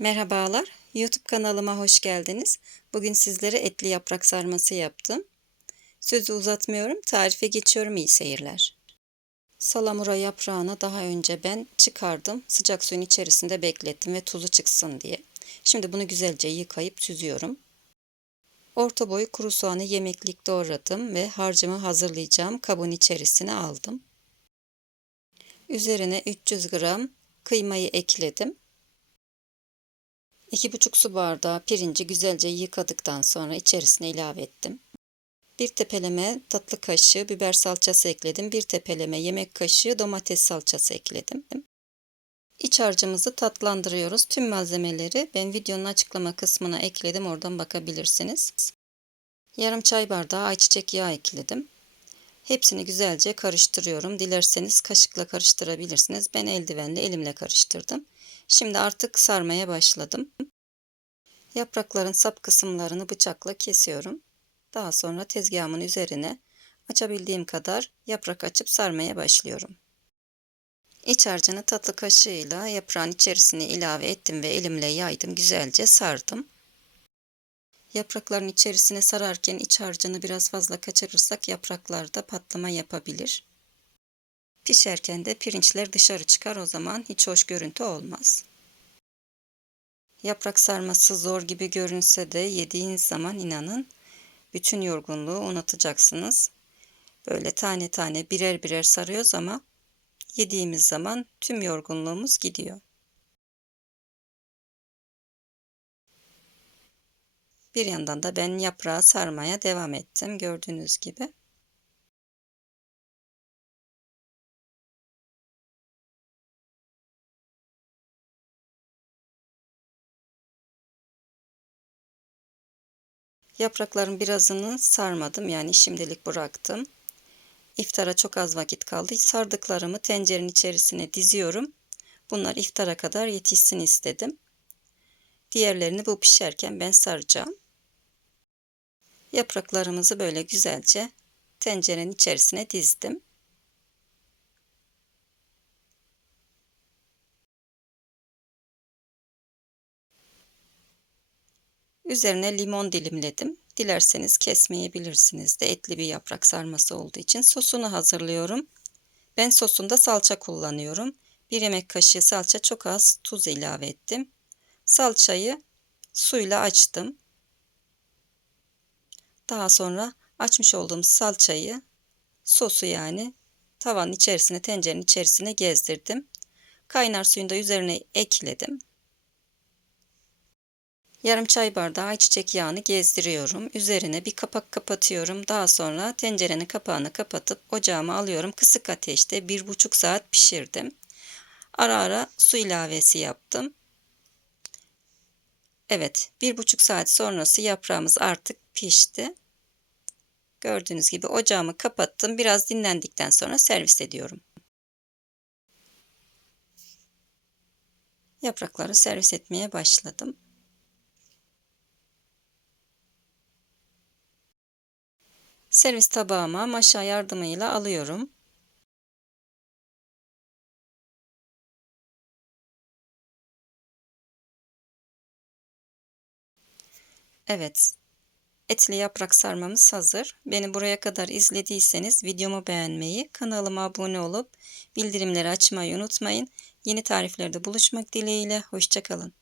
Merhabalar, YouTube kanalıma hoş geldiniz. Bugün sizlere etli yaprak sarması yaptım. Sözü uzatmıyorum, tarife geçiyorum iyi seyirler. Salamura yaprağını daha önce ben çıkardım. Sıcak suyun içerisinde beklettim ve tuzu çıksın diye. Şimdi bunu güzelce yıkayıp süzüyorum. Orta boy kuru soğanı yemeklik doğradım ve harcımı hazırlayacağım kabın içerisine aldım. Üzerine 300 gram kıymayı ekledim. 2,5 su bardağı pirinci güzelce yıkadıktan sonra içerisine ilave ettim. Bir tepeleme tatlı kaşığı biber salçası ekledim. Bir tepeleme yemek kaşığı domates salçası ekledim. İç harcımızı tatlandırıyoruz. Tüm malzemeleri ben videonun açıklama kısmına ekledim. Oradan bakabilirsiniz. Yarım çay bardağı ayçiçek yağı ekledim. Hepsini güzelce karıştırıyorum. Dilerseniz kaşıkla karıştırabilirsiniz. Ben eldivenle elimle karıştırdım. Şimdi artık sarmaya başladım. Yaprakların sap kısımlarını bıçakla kesiyorum. Daha sonra tezgahımın üzerine açabildiğim kadar yaprak açıp sarmaya başlıyorum. İç harcını tatlı kaşığıyla yaprağın içerisine ilave ettim ve elimle yaydım. Güzelce sardım. Yaprakların içerisine sararken iç harcını biraz fazla kaçırırsak yapraklarda patlama yapabilir. Pişerken de pirinçler dışarı çıkar o zaman hiç hoş görüntü olmaz. Yaprak sarması zor gibi görünse de yediğiniz zaman inanın bütün yorgunluğu unutacaksınız. Böyle tane tane birer birer sarıyoruz ama yediğimiz zaman tüm yorgunluğumuz gidiyor. Bir yandan da ben yaprağı sarmaya devam ettim gördüğünüz gibi. Yaprakların birazını sarmadım yani şimdilik bıraktım. İftara çok az vakit kaldı. Sardıklarımı tencerenin içerisine diziyorum. Bunlar iftara kadar yetişsin istedim. Diğerlerini bu pişerken ben saracağım. Yapraklarımızı böyle güzelce tencerenin içerisine dizdim. Üzerine limon dilimledim. Dilerseniz kesmeyebilirsiniz de etli bir yaprak sarması olduğu için sosunu hazırlıyorum. Ben sosunda salça kullanıyorum. Bir yemek kaşığı salça çok az tuz ilave ettim. Salçayı suyla açtım. Daha sonra açmış olduğum salçayı sosu yani tavanın içerisine tencerenin içerisine gezdirdim. Kaynar suyun da üzerine ekledim. Yarım çay bardağı ayçiçek yağını gezdiriyorum. Üzerine bir kapak kapatıyorum. Daha sonra tencerenin kapağını kapatıp ocağıma alıyorum. Kısık ateşte bir buçuk saat pişirdim. Ara ara su ilavesi yaptım. Evet, bir buçuk saat sonrası yaprağımız artık pişti. Gördüğünüz gibi ocağımı kapattım. Biraz dinlendikten sonra servis ediyorum. Yaprakları servis etmeye başladım. Servis tabağıma maşa yardımıyla alıyorum. Evet, etli yaprak sarmamız hazır. Beni buraya kadar izlediyseniz videomu beğenmeyi, kanalıma abone olup bildirimleri açmayı unutmayın. Yeni tariflerde buluşmak dileğiyle, hoşçakalın.